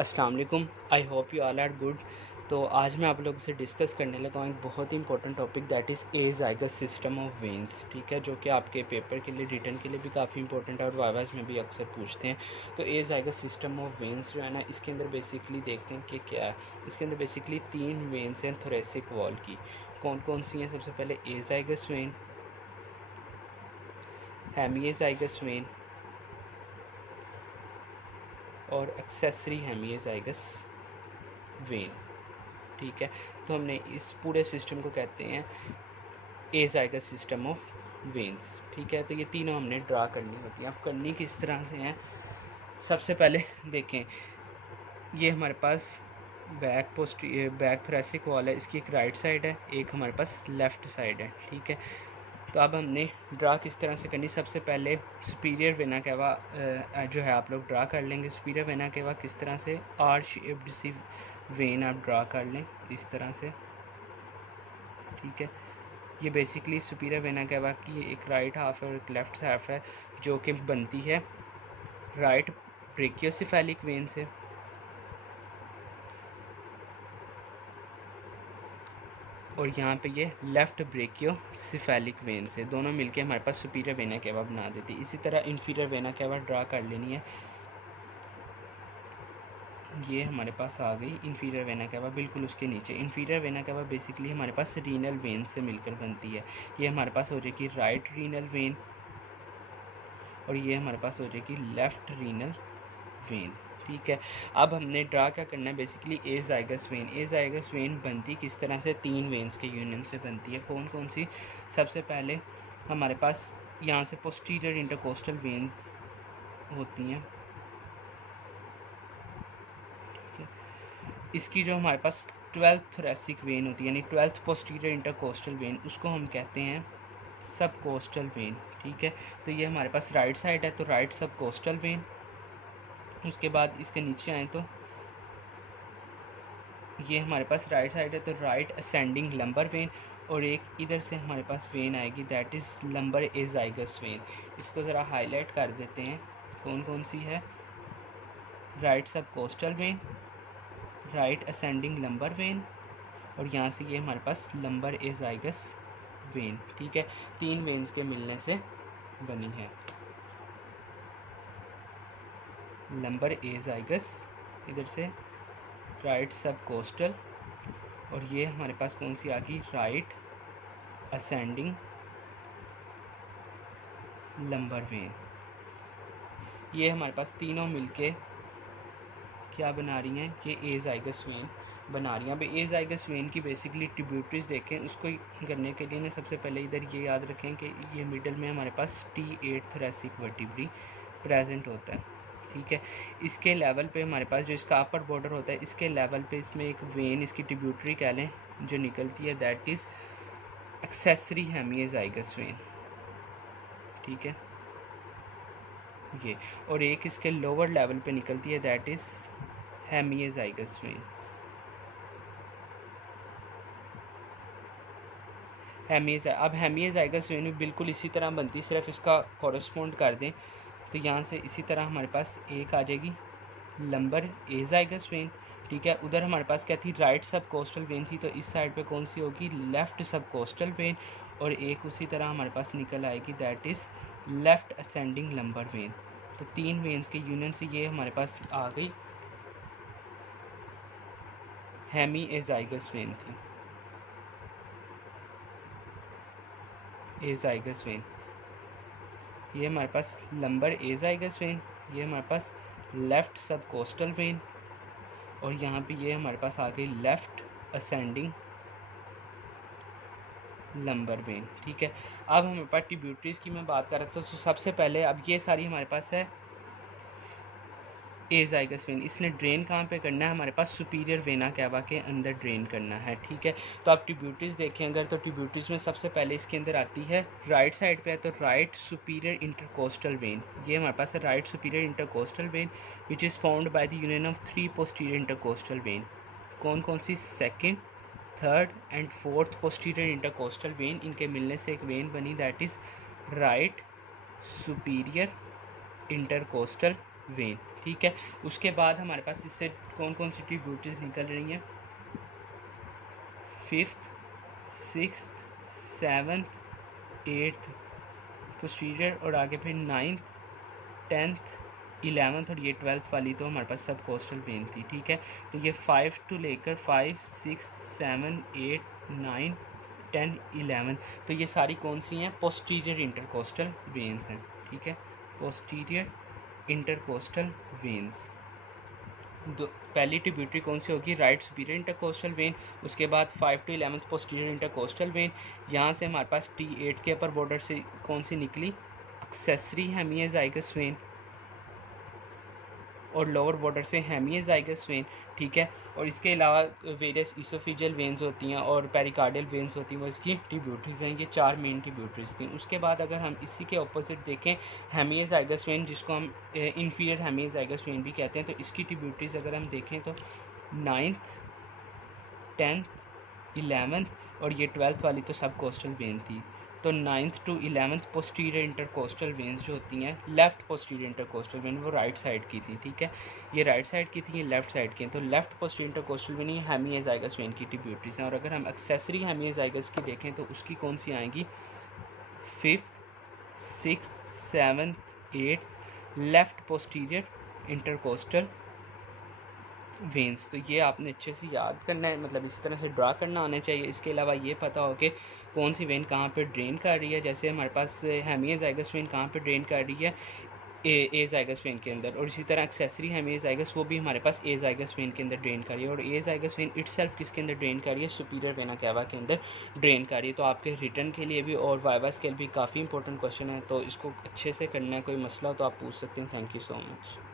अस्सलाम वालेकुम। I hope you all are good. तो आज मैं आप लोगों से डिस्कस करने लगा हूँ एक बहुत ही important topic, that is azygos system of veins. ठीक है, जो कि आपके पेपर के लिए, रिटर्न के लिए भी काफ़ी इंपॉर्टेंट है और वाइवास में भी अक्सर पूछते हैं। तो एज़ाइगस सिस्टम ऑफ वेन्स जो है ना, इसके अंदर बेसिकली देखते हैं कि क्या है। इसके अंदर बेसिकली 3 वेन्स हैं थोरेसिक वॉल की। कौन कौन सी हैं? सबसे पहले एज़ाइगस वेन, हेमिएज़ाइगस वेन और एक्सेसरी हेमिएज़ाइगस वेन। ठीक है, तो हमने इस पूरे सिस्टम को कहते हैं एज़ाइगस सिस्टम ऑफ वेन्स। ठीक है, तो ये तीनों हमने ड्रा करनी होती हैं। अब करनी किस तरह से हैं? सबसे पहले देखें, ये हमारे पास बैक थोरेसिक वॉल है, इसकी एक राइट साइड है, एक हमारे पास लेफ़्ट साइड है। ठीक है, तो अब हमने ड्रा किस तरह से करनी? सबसे पहले सुपीरियर वेना केवा जो है आप लोग ड्रा कर लेंगे। सुपीरियर वेना केवा किस तरह से? आर शेप्ड सी वेन आप ड्रा कर लें इस तरह से। ठीक है, ये बेसिकली सुपीरियर वेना केवा की एक राइट हाफ है और एक लेफ़्ट हाफ है, जो कि बनती है राइट ब्रेकियोसेफेलिक वेन से और यहाँ पे ये लेफ़्ट ब्रेकियोसेफेलिक वेन से। दोनों मिलके हमारे पास सुपीरियर वेना केवा बना देती है। इसी तरह इन्फीरियर वेना केवा ड्रा कर लेनी है। ये हमारे पास आ गई इन्फीरियर वेना केवा, बिल्कुल उसके नीचे। इन्फीरियर वेना केवा बेसिकली हमारे पास रीनल वेन से मिलकर बनती है। ये हमारे पास हो जाएगी राइट रीनल वेन और ये हमारे पास हो जाएगी लेफ़्ट रीनल वेन। ठीक है, अब हमने ड्रा क्या करना है? Basically azygos vein. Azygos vein बनती किस तरह से? 3 वेन्स के यूनियन से बनती है। कौन कौन सी? सबसे पहले हमारे पास यहाँ से पोस्टीरियर इंटरकोस्टल वेन्स होती हैं। इसकी जो हमारे पास 12th थोरेसिक वेन होती है, यानी 12th पोस्टीरियर इंटरकोस्टल वेन, उसको हम कहते हैं सब कोस्टल वेन। ठीक है, तो ये हमारे पास राइट साइड है, तो राइट सब कोस्टल वेन। उसके बाद इसके नीचे आए तो ये हमारे पास राइट साइड है, तो राइट असेंडिंग लंबर वेन। और एक इधर से हमारे पास वेन आएगी, दैट इज़ लंबर एज़ाइगस वेन। इसको ज़रा हाईलाइट कर देते हैं, कौन कौन सी है? राइट सब coastal when, right ascending lumbar when और यहाँ से ये हमारे पास लंबर एज़ाइगस वेन। ठीक है, 3 वेन्स के मिलने से बनी है लंबर एज़ाइगस, इधर से राइट सब कोस्टल और ये हमारे पास कौन सी आ गई? Right ascending lumbar when. ये हमारे पास तीनों मिलके क्या बना रही हैं? ये एज़ाइगस वेन बना रही हैं। अब एज़ाइगस वेन की बेसिकली ट्रिब्यूटरीज देखें, उसको करने के लिए ना सबसे पहले इधर ये याद रखें कि ये मिडल में हमारे पास T8 थोरेसिक वर्टिब्री प्रेजेंट होता है। ठीक है, इसके लेवल पे हमारे पास जो इसका अपर बॉर्डर होता है, इसके लेवल पे इसमें एक वेन, इसकी ट्रिब्यूटरी कह लें, जो निकलती है, दैट इज़ एक्सेसरी हेमिएज़ाइगस वेन। ठीक है, ये और एक इसके लोअर लेवल पे निकलती है, दैट इज़ हेमिएज़ाइगस वेन। अब हेमिएज़ाइगस वेन बिल्कुल इसी तरह बनती, सिर्फ इसका कॉरस्पॉन्ड कर दें तो यहाँ से इसी तरह हमारे पास एक आ जाएगी लंबर एज़ाइगस वेन। ठीक है, उधर हमारे पास क्या थी? राइट सब कोस्टल वेन थी, तो इस साइड पे कौन सी होगी? लेफ़्ट सब कोस्टल वेन। और एक उसी तरह हमारे पास निकल आएगी, that is left ascending lumbar when. तो 3 वेन्स के यूनियन से ये हमारे पास आ गई हेमिएज़ाइगस वेन थी, एज़ाइगस वेन। ये हमारे पास लंबर एज़ाइगस वेन, ये हमारे पास लेफ़्ट सब कोस्टल वेन और यहाँ पे ये हमारे पास आ गई लेफ़्ट असेंडिंग लंबर वेन। ठीक है, अब हमारे पास ट्रिब्यूटरीज की मैं बात कर रहा था, तो सबसे पहले अब ये सारी हमारे पास है एज़ाइगस वेन। इसने ड्रेन कहाँ पे करना है? हमारे पास सुपीरियर वेना केवा के अंदर ड्रेन करना है। ठीक है, तो आप ट्रिब्यूटरीज देखें अगर, तो ट्रिब्यूटरीज में सबसे पहले इसके अंदर आती है राइट साइड पे है, तो राइट सुपीरियर इंटरकोस्टल वेन। ये हमारे पास है right superior intercostal vein, which is found by the union of 3 posterior intercostal vein. कौन कौन सी? Second, third and fourth posterior intercostal vein, इनके मिलने से एक वेन बनी, that is right superior intercostal vein. ठीक है। उसके बाद हमारे पास इससे कौन कौन सी ट्रिब्यूटरीज निकल रही हैं, 5th 6th 7th 8th posterior, और आगे फिर 9th 10th 11th और ये 12th वाली तो हमारे पास सब कोस्टल वेन थी, ठीक है। तो ये 5 टू लेकर 5 6 7 8 9 10 11, तो ये सारी कौन सी हैं, पोस्टीरियर इंटरकोस्टल वेन्स हैं, ठीक है, पोस्टीरियर इंटरकोस्टल वेन्स। पहली ट्रिब्यूटरी कौन सी होगी, राइट सुपीरियर इंटरकोस्टल वेन, उसके बाद 5 to 11th posterior intercostal when. यहाँ से हमारे पास T8 के अपर बॉर्डर से कौन सी निकली, एक्सेसरी हेमियोजाइगस वेन, और लोअर बॉर्डर से हेमियोजाइगस वेन, ठीक है। और इसके अलावा वेरियस इसोफिजियल वेन्स होती हैं और पेरिकार्डियल वेन्स होती हैं, वो इसकी ट्रिब्यूटरीज हैं। ये 4 मेन ट्रिब्यूटरीज थी। उसके बाद अगर हम इसी के ऑपोजिट देखें, हेमियोजाइगस वेन, जिसको हम इंफीरियर हेमियोजाइगस वेन भी कहते हैं, तो इसकी ट्रिब्यूटरीज अगर हम देखें तो 9th 10th 11th और ये 12th वाली तो सब कोस्टल वेन थी। तो 9th to 11th posterior intercostal veins जो होती हैं, लेफ़्ट पोस्टीरियर इंटरकोस्टल वेन वो राइट साइड की थी, ठीक है। ये राइट साइड की थी, ये लेफ़्ट साइड की हैं। तो लेफ़्ट पोस्टीरियर इंटरकोस्टल वेन ये हेमियोजाइगस वेन की ट्रिब्यूटरीज हैं। और अगर हम एक्सेसरी हेमियोजाइगस की देखें तो उसकी कौन सी आएंगी, 5th 6th 7th 8th left posterior intercostal veins. तो ये आपने अच्छे से याद करना है, मतलब इस तरह से ड्रा करना आना चाहिए। इसके अलावा ये पता हो कि कौन सी वेन कहाँ पे ड्रेन कर रही है, जैसे हमारे पास हेमियोजाइगस वेन कहाँ पे ड्रेन कर रही है, ए जाइगस वेन के अंदर, और इसी तरह एक्सेसरी हेमियोजाइगस वो भी हमारे पास ए जाइगस वेन के अंदर ड्रेन कर रही है। और ए जाइगस वेन इटसेल्फ किसके अंदर ड्रेन कर रही है, सुपीरियर वेना कैवा के अंदर ड्रेन कर रही है। तो आपके रिटर्न के लिए भी और वाइवा स्केल भी काफ़ी इंपॉर्टेंट क्वेश्चन है, तो इसको अच्छे से करना है। कोई मसला हो तो आप पूछ सकते हैं। Thank you so much.